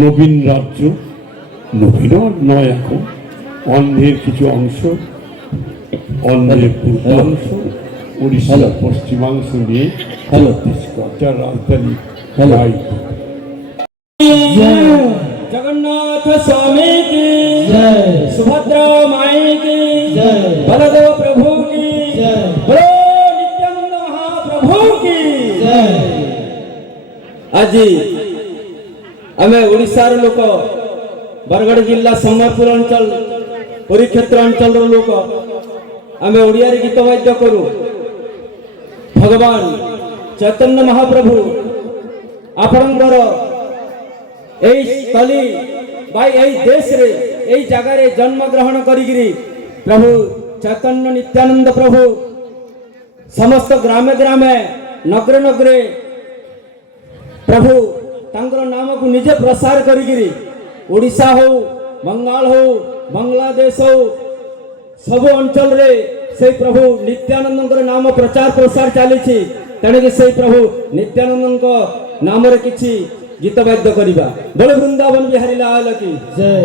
নবীন রাজ্য, নবীন নয় এখন, অন্ধ্রের কিছু অংশ, অন্ধ্রের পূর্বাংশ, উড়িষ্যার পশ্চিমাংশ নিয়ে ছত্তিশগড়, যার রাজধানী রায়পুর। जगन्नाथ स्वामी की जय, सुभद्रा माई की जय, बलदेव प्रभु की जय, बोलो नित्यानंद महाप्रभु की जय। आज आम ओडिशार लोक, बरगढ़ जिला सम्बलपुर अंचल, पुरी क्षेत्र अंचल लोक आम ओडिया गीत वाद्य करूँ। भगवान चैतन्य महाप्रभु आपणकर स्थली देश रे जगार जन्म ग्रहण करी प्रभु चैतन्य नित्यानंद प्रभु समस्त ग्रामे ग्रामे नगरे नगरे प्रभु तांकर नाम को निजे प्रसार करी ओडिशा हो, बंगाल हो, बांग्लादेश हो, सब अंचल रे से प्रभु नित्यानंद नाम प्रचार प्रसार चली। तेणुक से प्रभु नित्यानंद नाम रे किछि गीत वाद्य करिबा। बोलो वृंदावन बिहारी लाल की जय।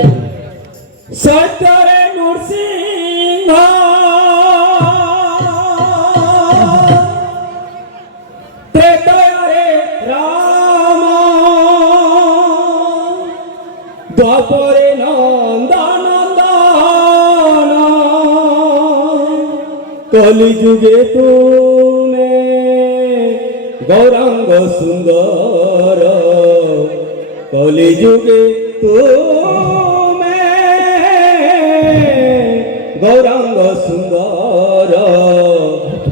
सत्य रे नृसिंह त्रेता रे राम द्वापरे नंदनंदन कलि जुगे तुमे गौरांग सुंदर कलि जुगे तुमे गौरांग सुंदर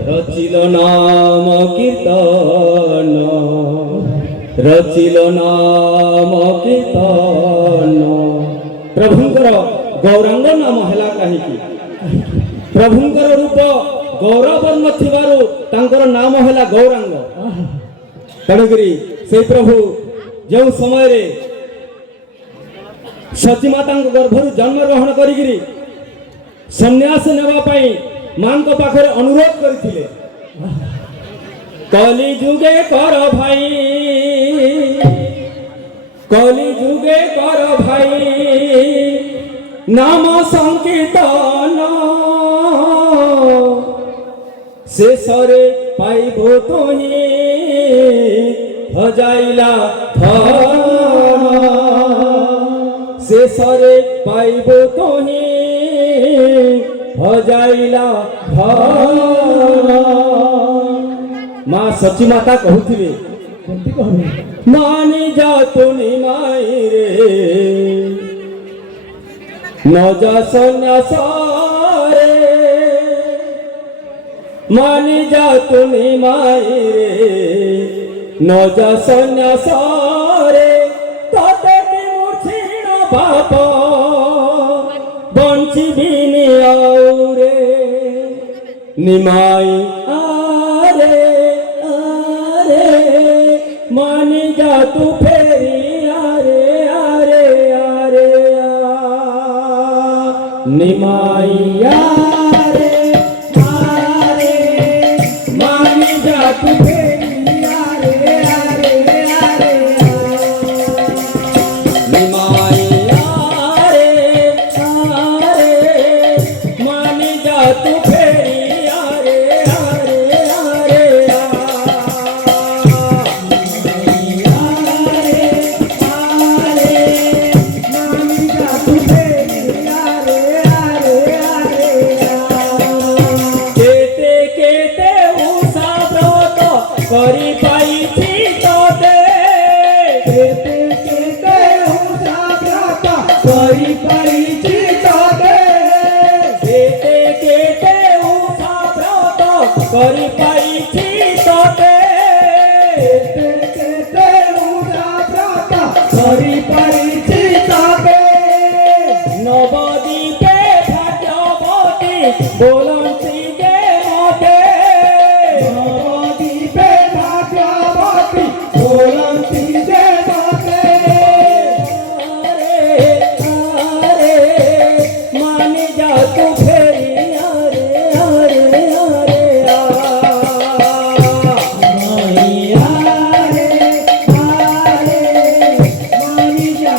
रचिल नाम कीर्तन रचिल नाम कीर्तन। प्रभुंकर गौरांग नाम है कहीं प्रभुंकर रूप गौरवर्ण थिबारु तांकर नाम है गौरांग। तेणुकरी से प्रभु जो समय रे सती माता गर्भर जन्म ग्रहण करी सन्यास नेवाई मां को पाखरे अनुरोध करथिले, कलि जुगे कर भाई, कलि जुगे कर भाई नाम संकीर्तन शेषरे पाइबो तुही हजाइला धन शेषरे पाइबो तुही हजाइला धन। माँ सची माता कहूथिबे मानी जा तुनी माई रे न जा सन्यास रे मानी जा तुनी माई रे न जा सन्यास रे तते मूर्छिण बाप बंचिबिनी आउरे निमाई आरे आरे मानी जा तू फेरी आरे आरे आरे निमाई आरे आरे मानी जा तू फेरी आरे आरे आरे निमाई आरे आरे मानी जा तू फेरी आरे आरे आरे करी पाई थी तो दे केते केते उसा व्रत करी पाई थी तो दे केते केते उसा व्रत करी पाई थी तो दे केते केते उसा व्रत करी पाई थी तो दे नवदीपे भाग्यवती बोलंती गे मोते नवदीपे भाग्यवती बोलंती गे मोते अरे अरे मानी जा तू फेरी अरे अरे अरे मानी अरे अरे मानी जा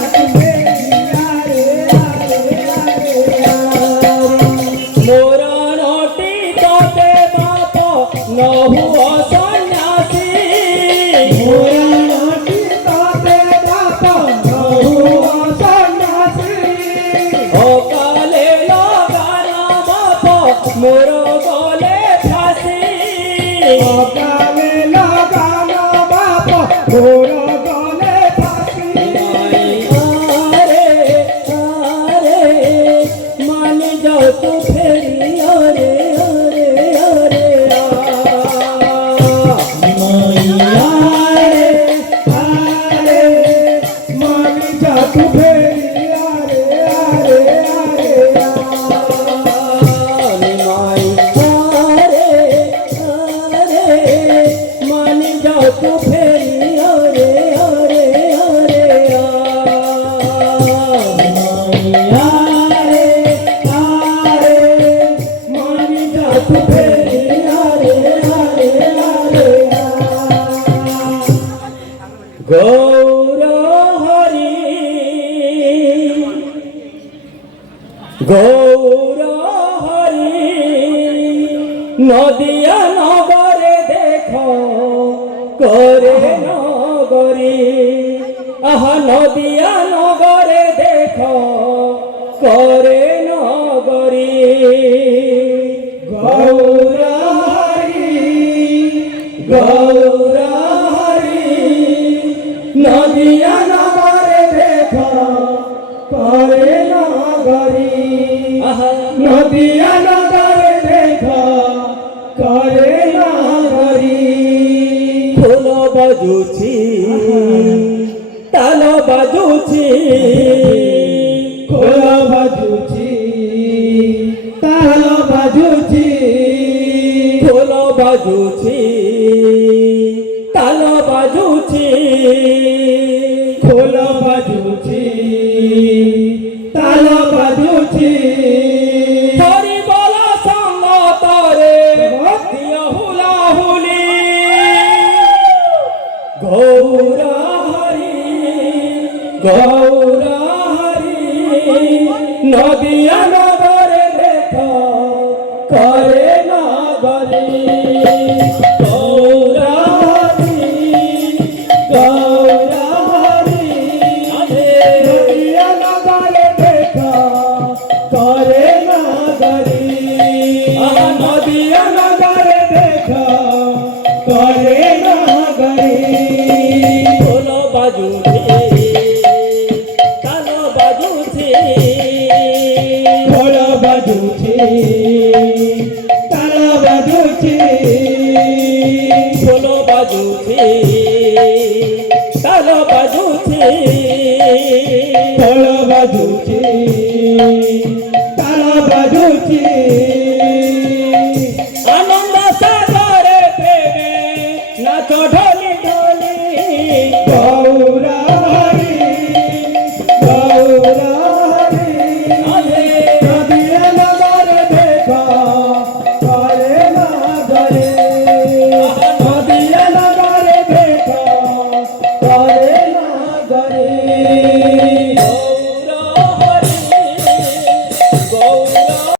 तू फेरी आरे आरे आरे माई आरे आरे मान जा तू फेरी आरे आरे आरे आरे आरे मान जा तू फेरी आरे आरे आरे गौर हरि गौर हरि नदिया नगरे देखो करे नगरी आहा नदिया नगरे देखो करे नगरी गौर हरि गौर नदिया नगरे देखो करे नगरी नदिया नगरे देखो करे नगरी फूल बाजुची ताल बाजुची फूल बाजुची ताल बाजुची फूल बाजुची ताल बाजुची खोल बाजुची ताल बाजुची हरि बोला संग तारे दिया हुला हुली गौर हरि नदिया नगरे देखो करे नगरी गौर करे नगरी नदिया नगरे देखो करे नगरी फूल बाजुची ताल बाजुची फूल बाजुची ताल बाजुची फूल बाजुची ताल बाजुची फूल बाजुची ताल बाजुची आनंद सागरे प्रेमे नाच